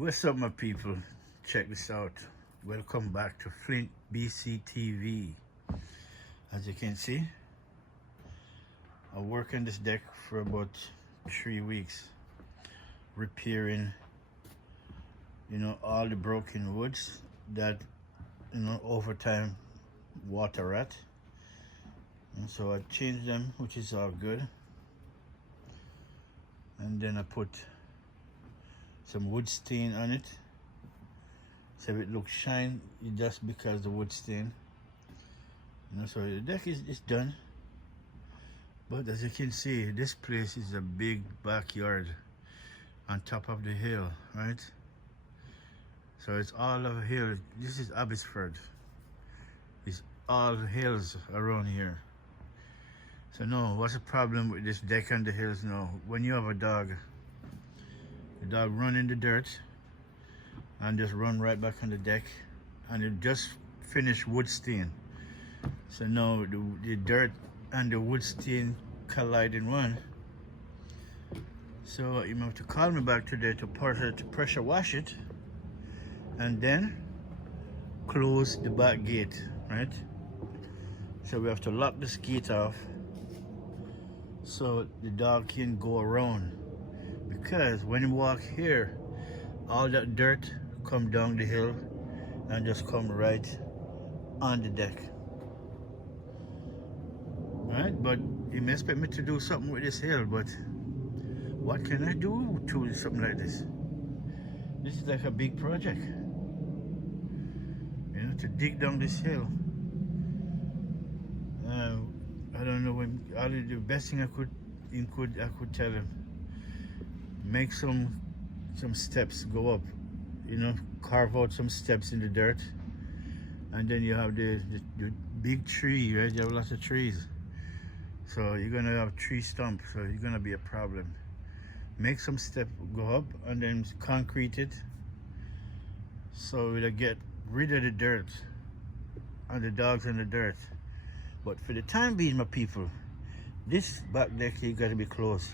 What's up, my people? Check this out. Welcome back to Flint BCTV. As you can see, I work on this deck for about 3 weeks, repairing, all the broken woods that, over time water rot. And so I changed them, which is all good. And then I put some wood stain on it, so it looks shine just because the wood stain. So the deck is done. But as you can see, this place is a big backyard on top of the hill, right? So it's all of a hill. This is Abbotsford. It's all hills around here. So no, what's the problem with this deck on the hills now? When you have a dog, the dog run in the dirt and just run right back on the deck, and it just finished wood stain. So now the dirt and the wood stain collide in one. So you have to call me back today to pressure wash it and then close the back gate, right? So we have to lock this gate off so the dog can go around. Because when you walk here, all that dirt come down the hill and just come right on the deck. Right? But you may expect me to do something with this hill, but what can I do to something like this? This is like a big project. To dig down this hill. I don't know when. The best thing I could tell him, make some steps, go up, carve out some steps in the dirt, and then you have the big tree, right? You have lots of trees, so you're gonna have tree stump, so it's gonna be a problem. Make some step, go up, and then concrete it, so we'll get rid of the dirt and the dogs in the dirt. But for the time being, my people, this back deck you gotta be closed.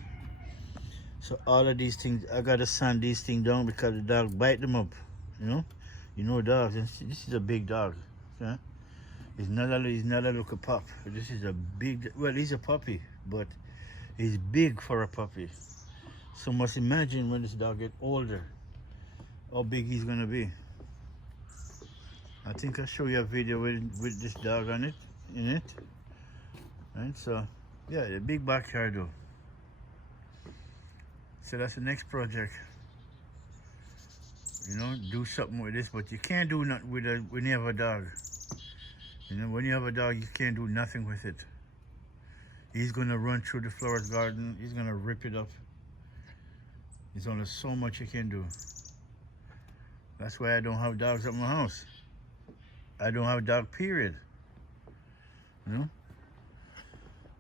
So all of these things, I gotta sand these things down because the dog bite them up. Dogs. This is a big dog. Okay? He's not a little pup. This is a big. Well, he's a puppy, but he's big for a puppy. So must imagine when this dog get older, how big he's gonna be. I think I'll show you a video with this dog in it. Right? So yeah, the big backyard though. So that's the next project. Do something with this, but you can't do nothing with it when you have a dog. When you have a dog, you can't do nothing with it. He's gonna run through the flowers garden. He's gonna rip it up. There's only so much you can do. That's why I don't have dogs at my house. I don't have a dog, period.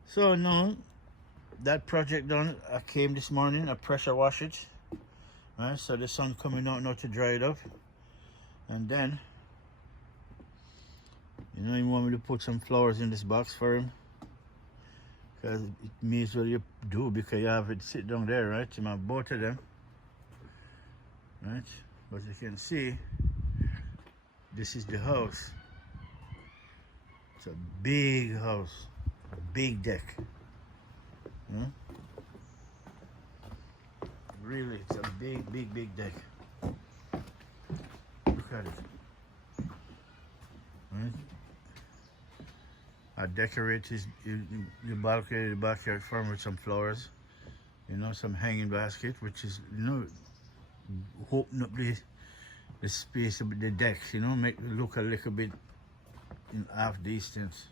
So no, that project done. I came this morning, I pressure wash it. Right, so the sun coming out now to dry it up. And then, you want me to put some flowers in this box for him. Because it may as well you do, because you have it sit down there, right? You have both of them. Right? But you can see, this is the house. It's a big house, a big deck. Really, it's a big deck. Look at it. Right? I decorate the balcony, the backyard farm with some flowers. Some hanging basket, which is, open up the space of the deck, make it look a little bit in half distance.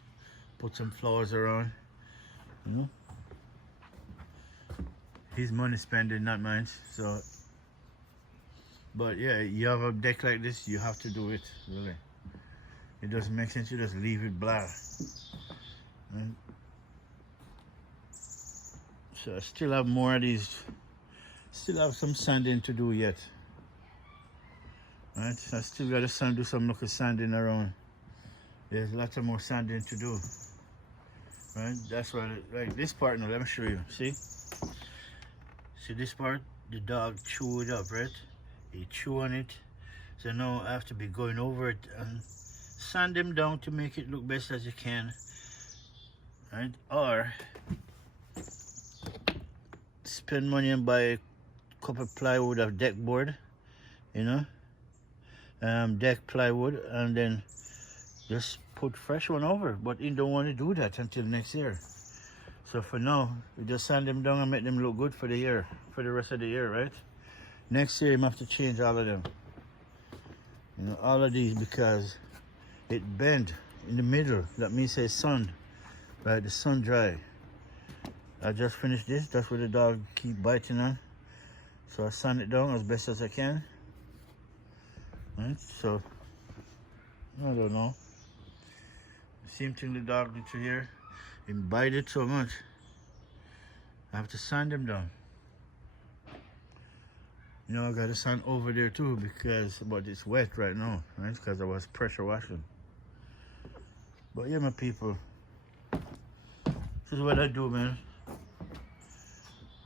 Put some flowers around, His money spending, not mine. So, but yeah, you have a deck like this, you have to do it, really. It doesn't make sense to just leave it blah. Right? So I still have more of these, still have some sanding to do yet. Right, so I still got to do some local sanding around. There's lots of more sanding to do. Right, that's why, like this part now, let me show you. See this part? The dog chewed it up, right? he chew on it. So now I have to be going over it and sand them down to make it look best as you can, right? Or spend money and buy a couple plywood of deck board, you know, deck plywood, and then just put fresh one over. But you don't want to do that until next year. So for now, we just sand them down and make them look good for the year, for the rest of the year, right? Next year, you have to change all of them. You know, all of these, because it bend in the middle. That means say sun, right? The sun dry. I just finished this. That's what the dog keep biting on. So I sand it down as best as I can. Right? So I don't know. Same thing the dog did to here. He bite it so much. I have to sand them down. You know, I got to sand over there too because, but it's wet right now, right? Because I was pressure washing. But yeah, my people, this is what I do, man.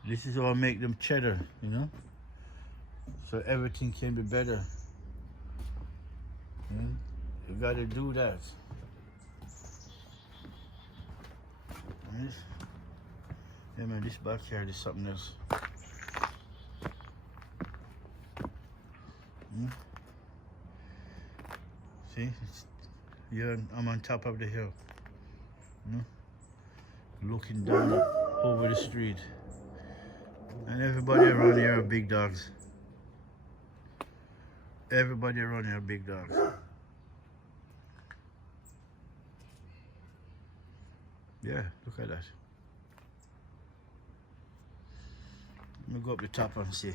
This is how I make them cheddar, you know? So everything can be better. Yeah? You gotta do that. Right? Yeah, man, this backyard is something else. See, yeah, I'm on top of the hill, you know, looking down over the street, and everybody around here are big dogs. Everybody around here are big dogs. Yeah, look at that. Let me go up the top and see.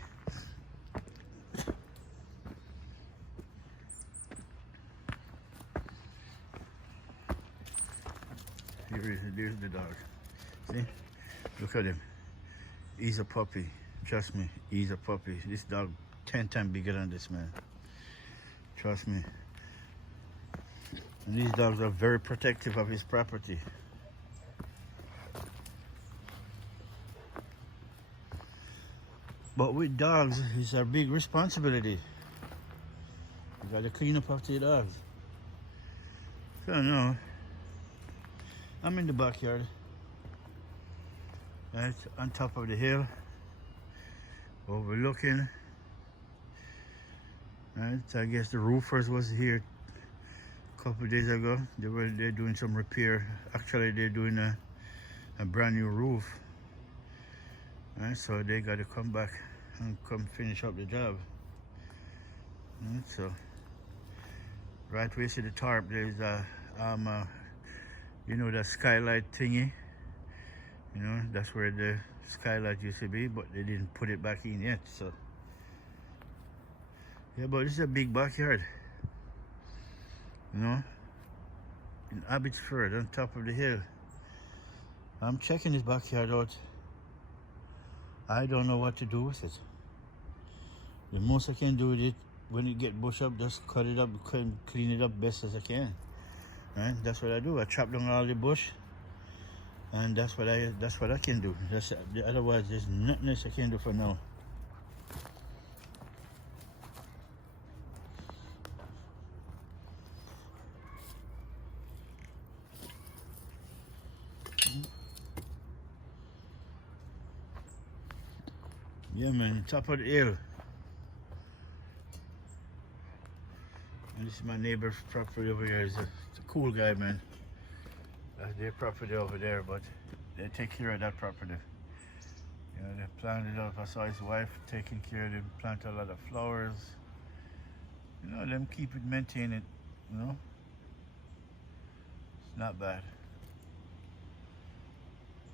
There's the dog. See? Look at him. He's a puppy. Trust me, he's a puppy. This dog 10 times bigger than this man. Trust me. And these dogs are very protective of his property. But with dogs, it's a big responsibility. You gotta clean up after your dogs. So no. I'm in the backyard, right on top of the hill, overlooking. Right, I guess the roofers was here a couple of days ago. They're doing some repair. Actually, they're doing a brand new roof. Right, so they got to come back and come finish up the job. Right, so right where you see the tarp, there's you know, the skylight thingy, you know, that's where the skylight used to be, but they didn't put it back in yet. So yeah, but this is a big backyard, you know, in Abbotsford on top of the hill. I'm checking this backyard out. I don't know what to do with it. The most I can do with it, when it get bush up, just cut it up, clean it up best as I can. Right? That's what I do. I chop down all the bush, and that's what I can do. Otherwise, there's nothing else I can do for now. Yeah, man, top of the hill. And this is my neighbor's property over here. It's a cool guy, man. Their property over there, but they take care of that property. You know, they planted up. I saw his wife taking care of them, plant a lot of flowers. You know, them keep it, maintain it, you know. It's not bad.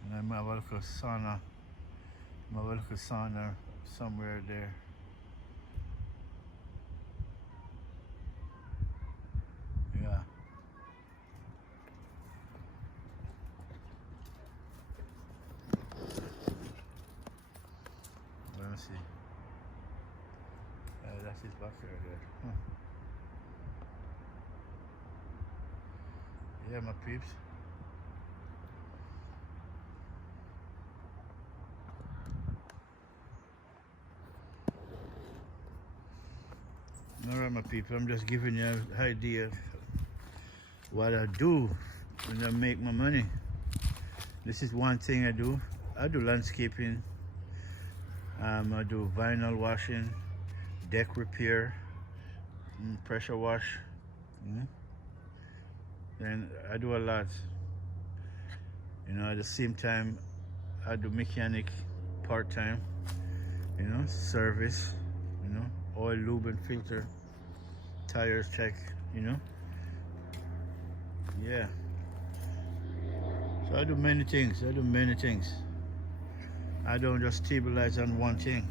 And I might have a little sauna somewhere there. Yeah. Let me see. That's his backyard there. Huh. Yeah, my peeps. Alright, my people, I'm just giving you an idea of what I do when I make my money. This is one thing I do. I do landscaping. I do vinyl washing, deck repair, pressure wash. And I do a lot. You know, at the same time, I do mechanic part-time. You know, service. You know, oil, lube, and filter, tires check. You know. Yeah. So I do many things. I don't just stabilize on one thing.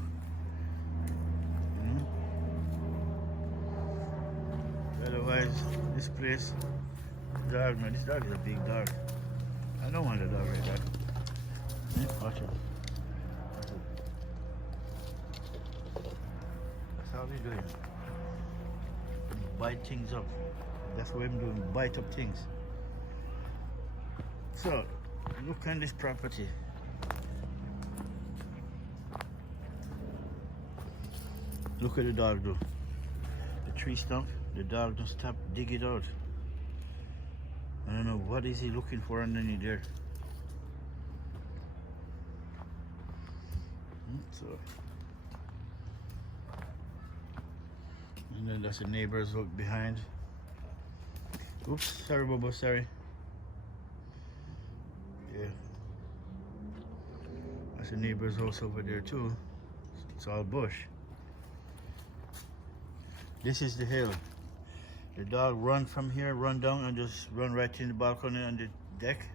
Otherwise, this place, dog, man, this dog is a big dog. I don't want a dog like that. Watch it. That's how they do it. Bite things up. That's what I'm doing, bite up things. So, look on this property. Look at the dog do. The tree stump, the dog don't stop, dig it out. I don't know what is he looking for underneath there. So, and then that's the neighbor's hook behind. Oops, sorry Bobo, sorry. Yeah. That's the neighbor's house over there too. It's all bush. This is the hill. The dog run from here, run down, and just run right in the balcony on the deck.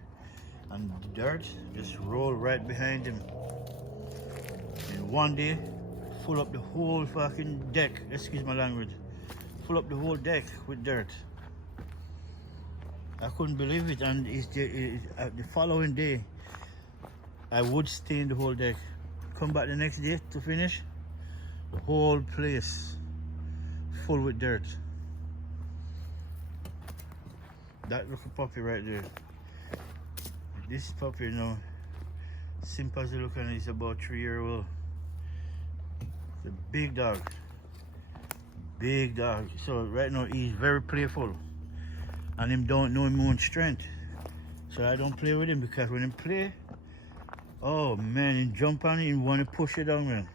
And the dirt just roll right behind him. And one day, full up the whole fucking deck. Excuse my language. Full up the whole deck with dirt. I couldn't believe it, and the following day, I would stain the whole deck. Come back the next day to finish, the whole place full with dirt. That little puppy right there. This puppy, you know, simple as you look at it, is about 3-year-old. It's a big dog. Big dog. So right now he's very playful. And him don't know his own strength. So I don't play with him, because when him play, oh man, he jump on it and want to push it down, man.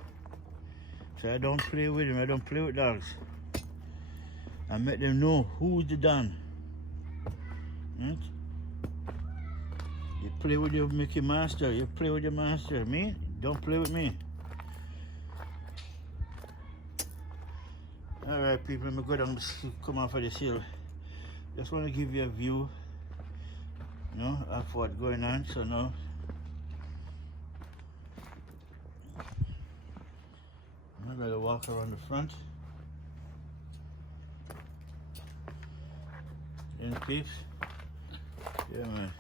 So I don't play with him. I don't play with dogs. I make them know who's the Don. Right? You play with your Mickey master. You play with your master. Me? Don't play with me. Alright people, let me go down, come off of this hill. Just want to give you a view, you know, of what's going on. So now, I'm going to walk around the front. In peeps. Yeah, man.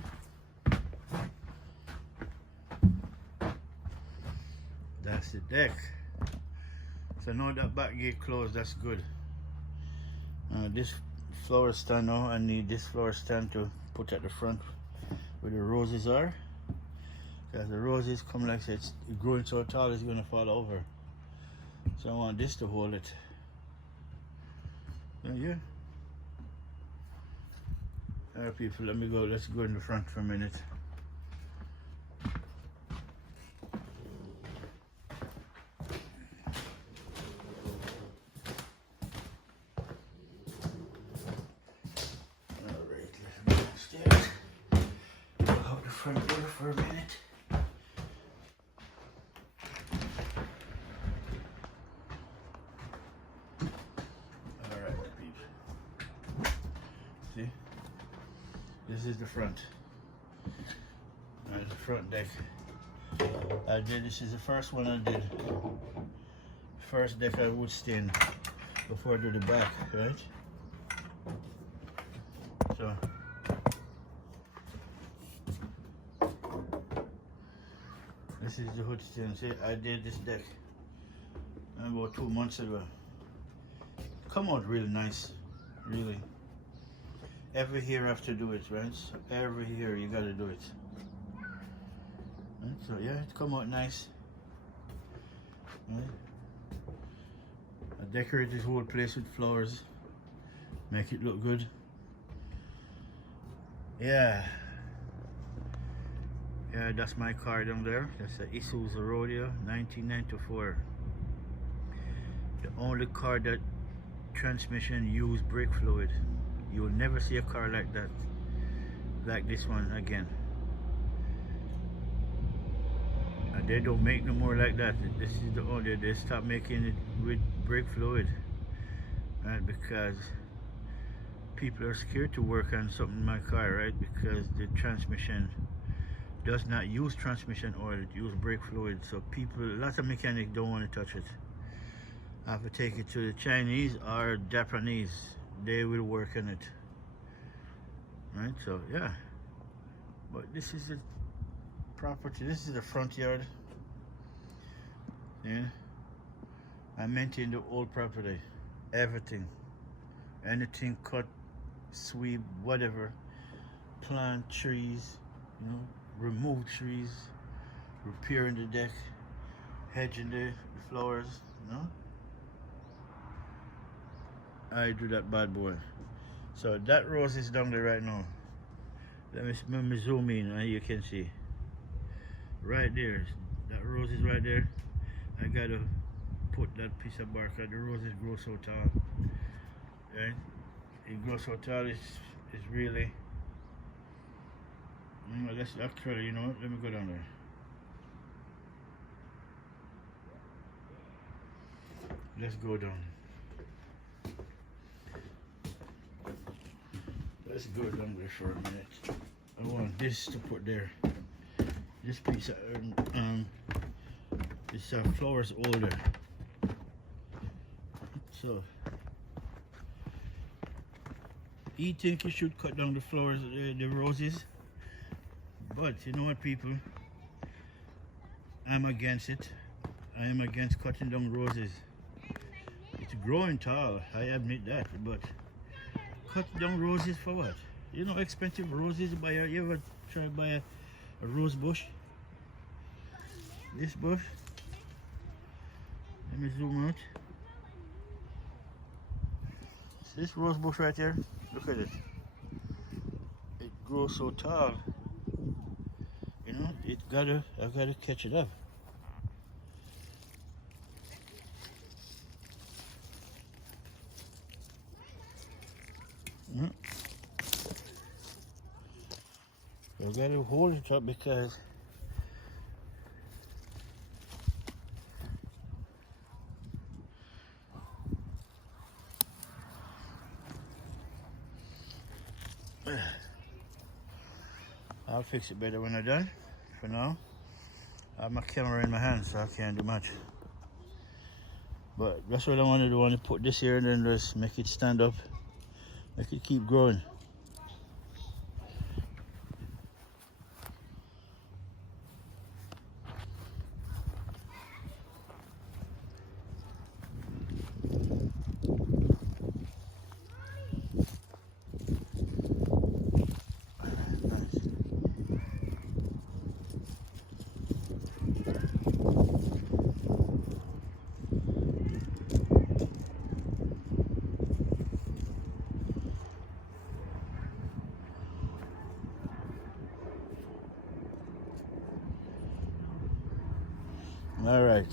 That's the deck. So now that back gate closed, that's good. This flower stand now, I need this flower stand to put at the front where the roses are. Because the roses come like it's growing so tall it's gonna fall over. So I want this to hold it. Yeah. Alright people, let me go. Let's go in the front for a minute. Alright, let's go upstairs. Go out the front door for a minute. Alright people. See? This is the front. There's the front deck. This is the first one I did. First deck I wood stain before I do the back, right? So this is the hood stain. See, I did this deck about 2 months ago. Come out really nice, really. Every year I have to do it, right? So every year you gotta do it. Right? So yeah, it come out nice. Right? I decorate this whole place with flowers, make it look good. Yeah, that's my car down there. That's a Isuzu Rodeo 1994. The only car that transmission use brake fluid. You will never see a car like that, like this one again. And they don't make no more like that. This is the only, they stop making it with brake fluid, right? Because people are scared to work on something in my car, right? Because the transmission does not use transmission oil, it uses brake fluid. So people, lots of mechanics don't want to touch it. I have to take it to the Chinese or Japanese. They will work on it, right? So yeah, but this is the property. This is the front yard. Yeah, I maintain the old property, everything, anything cut, sweep, whatever, plant trees, you know, remove trees, repairing the deck, hedging the flowers, you know. I do that bad boy. So that rose is down there right now. Let me zoom in and you can see. Right there. That rose is right there. I gotta put that piece of bark out. The roses grow so tall. Right? It grows so tall, it's really, you know, let's actually, you know what, let me go down there. Let's go down. Let's go down there for a minute. I want this to put there. This piece of this flowers older. So you think you should cut down the flowers, the roses, but you know what, people? I'm against it. I am against cutting down roses. It's growing tall, I admit that, but cut down roses for what? You know, expensive roses. You ever try to buy a rose bush? This bush. Let me zoom out. See this rose bush right here? Look at it. It grows so tall. You know, I gotta catch it up. I gotta hold it up because I'll fix it better when I'm done. For now, I have my camera in my hand, so I can't do much. But that's what I want to do. I want to put this here and then just make it stand up, make it keep growing. All right.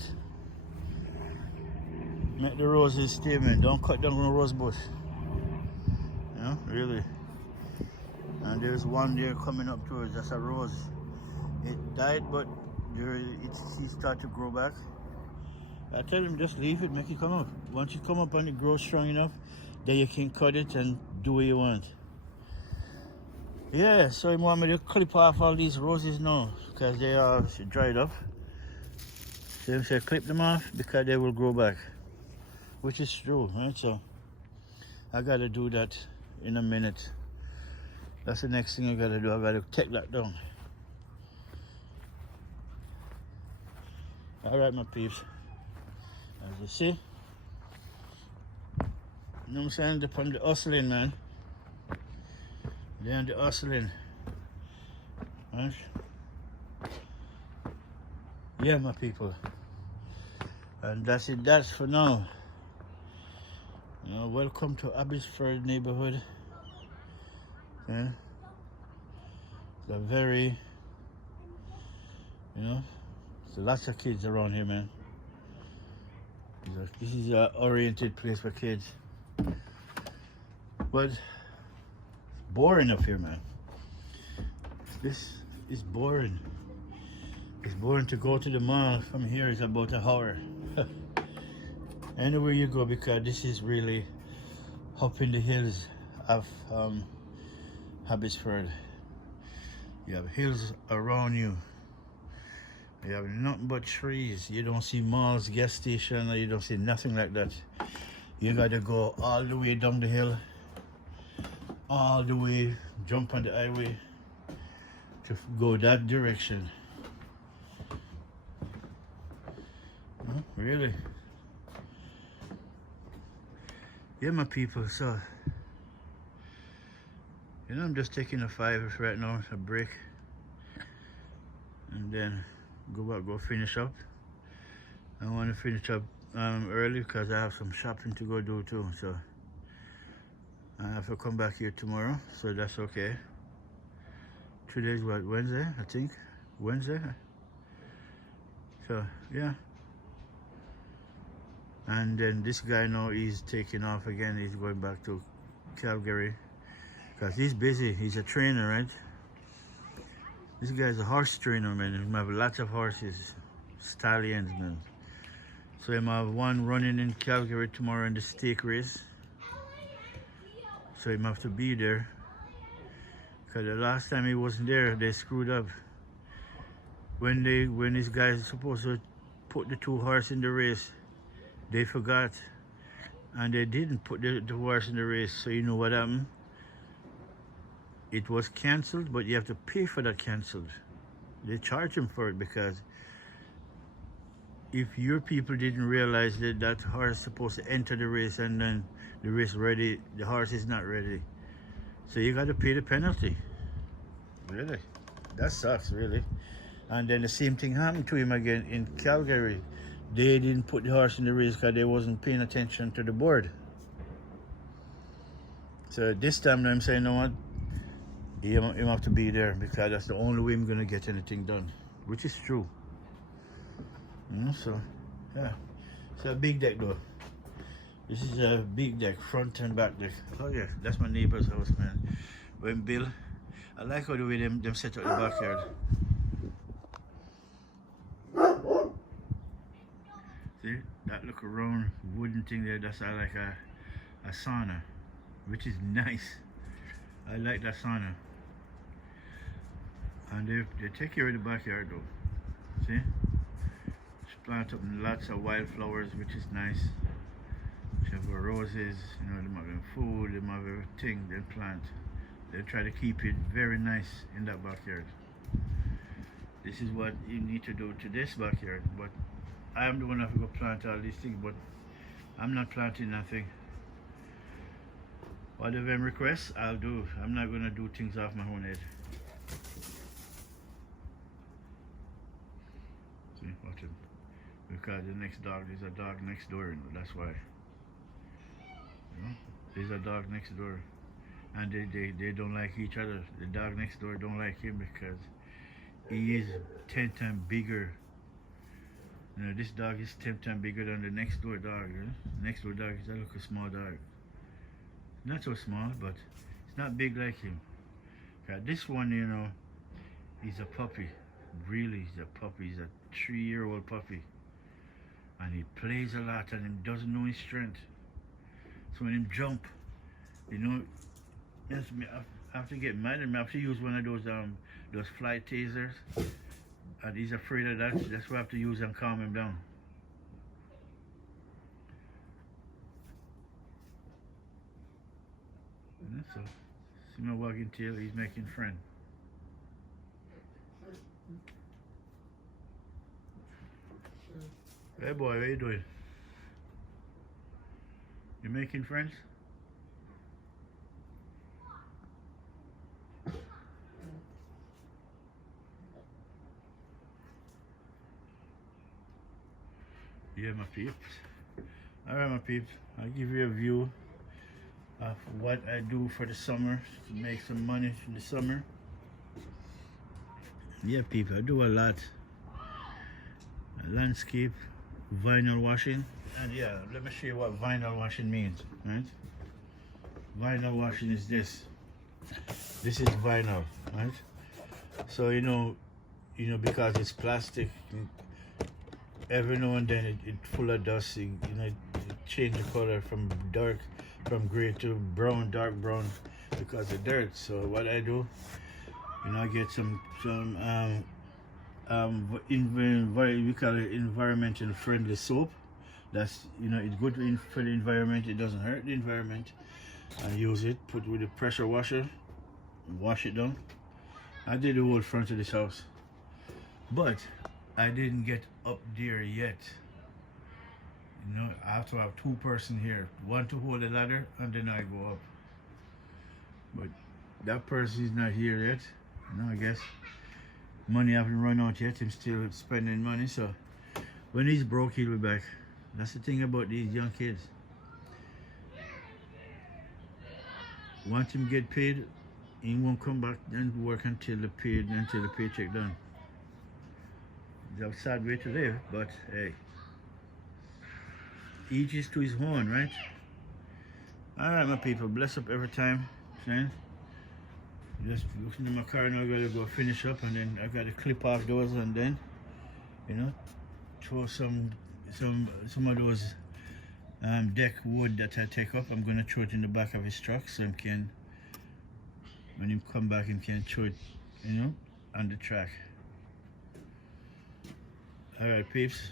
Make the roses stay, man. Don't cut down the rose bush. You know, really. And there's one there coming up towards. That's a rose. It died, but it started to grow back. I tell him just leave it, make it come up. Once it come up and it grows strong enough, then you can cut it and do what you want. Yeah, so he want me to clip off all these roses now because they are dried up. So he said clip them off because they will grow back, which is true, right? So I gotta do that in a minute. That's the next thing I gotta do. I gotta take that down. All right, my peeps. As you see, you know what I'm saying? They're on the hustling, man. They're on the hustling. Right? Yeah, my people. And that's it. That's for now. Welcome to Abbotsford neighborhood. Yeah. It's a very, there's lots of kids around here, man. This is an oriented place for kids. But it's boring up here, man. This is boring. It's boring to go to the mall. From here is about an hour. Anywhere you go, because this is really up in the hills of Abbotsford. You have hills around you. You have nothing but trees. You don't see malls, gas station, or you don't see nothing like that. You gotta go all the way down the hill, all the way, jump on the highway to go that direction. Really? Yeah, my people, so I'm just taking a 5 right now, a break, and then go finish up. I want to finish up early because I have some shopping to go do too, so I have to come back here tomorrow, so that's okay. Today's what, Wednesday, I think? Wednesday? So yeah. And then this guy now, he's taking off again. He's going back to Calgary because he's busy. He's a trainer, right? This guy's a horse trainer, man. He have lots of horses, stallions, man. So he might have one running in Calgary tomorrow in the stake race. So he might have to be there because the last time he wasn't there, they screwed up. When these guys supposed to put the 2 horses in the race, they forgot, and they didn't put the horse in the race. So you know what happened? It was cancelled, but you have to pay for that cancelled. They charge him for it because if your people didn't realize that that horse is supposed to enter the race and then the race ready, the horse is not ready. So you got to pay the penalty. Really? That sucks, really. And then the same thing happened to him again in Calgary. They didn't put the horse in the race because they wasn't paying attention to the board. So this time I'm saying, you know what? He have to be there because that's the only way I'm gonna get anything done, which is true. So yeah, it's a big deck though. This is a big deck, front and back deck. Oh yeah, that's my neighbor's house, man. When Bill, I like how the way them set up the backyard. See, that look round wooden thing there, that's like a sauna, which is nice. I like that sauna. And they take care of the backyard though. See? Just plant up lots of wildflowers, which is nice. They have roses, they might have food, they might have everything they plant. They try to keep it very nice in that backyard. This is what you need to do to this backyard, but I'm the one who go plant all these things, but I'm not planting nothing. Whatever them requests, I'll do. I'm not gonna do things off my own head. See, watch it. Because the next dog, there's a dog next door, that's why. There's a dog next door. And they don't like each other. The dog next door don't like him because he is 10 times bigger. This dog is 10 times bigger than the next door dog. Next door dog is a small dog. Not so small, but it's not big like him. This one, he's a puppy. Really, he's a puppy. He's a 3-year-old puppy. And he plays a lot and he doesn't know his strength. So when he jump, I have to get mad at him. I have to use one of those fly tasers. And he's afraid of that. That's what I have to use and calm him down. So, see my wagging tail, he's making friend. Hey boy, what you doing? You making friends? Yeah, my peeps. Alright, my peeps, I'll give you a view of what I do for the summer to make some money in the summer. Yeah, people, I do a lot. Landscape, vinyl washing, and yeah, let me show you what vinyl washing means, right? Vinyl washing is this. This is vinyl, right? So you know, because it's plastic, every now and then it full of dust. It change the color from gray to brown, dark brown, because of dirt. So what I do, I get some we call it environmental friendly soap. That's it's good for the environment. It doesn't hurt the environment. I use it, put with a pressure washer, wash it down. I did the whole front of this house, but I didn't get up there yet. I have to have 2 person here, one to hold the ladder, and then I go up. But that person is not here yet. I guess money haven't run out yet. I'm still spending money, so when he's broke, he'll be back. That's the thing about these young kids. Once him get paid, he won't come back and work until the paycheck done. It's a sad way to live, but hey, each is to his own, right? All right, my people, bless up every time. See? Just looking in my car now. I gotta go finish up, and then I gotta clip off those, and then throw some of those deck wood that I take up. I'm gonna throw it in the back of his truck, so when he come back, he can throw it, on the track. All right, peeps.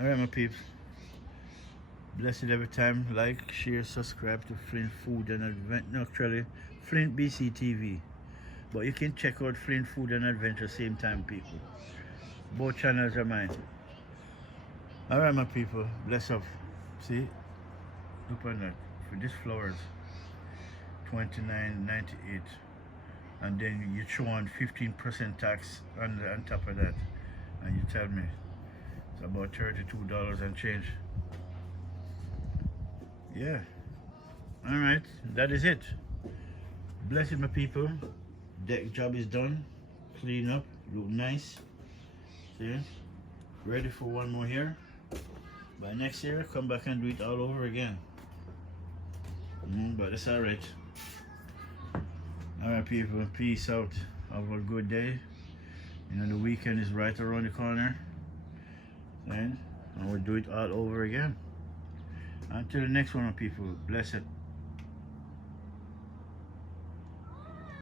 All right, my peeps. Blessed every time. Like, share, subscribe to Flint Food and Adventure. No, actually, Flint BCTV. But you can check out Flint Food and Adventure same time, people. Both channels are mine. All right, my people. Bless up. See, look at that. For these flowers, $29.98, and then you throw on 15% tax on top of that, and you tell me it's about $32 and change. Yeah. All right, that is it. Bless it, my people. Deck job is done. Clean up, look nice. See, ready for one more year. By next year, come back and do it all over again. But it's all right. All right, people. Peace out. Have a good day. The weekend is right around the corner, and we'll do it all over again. Until the next one, people. Bless it.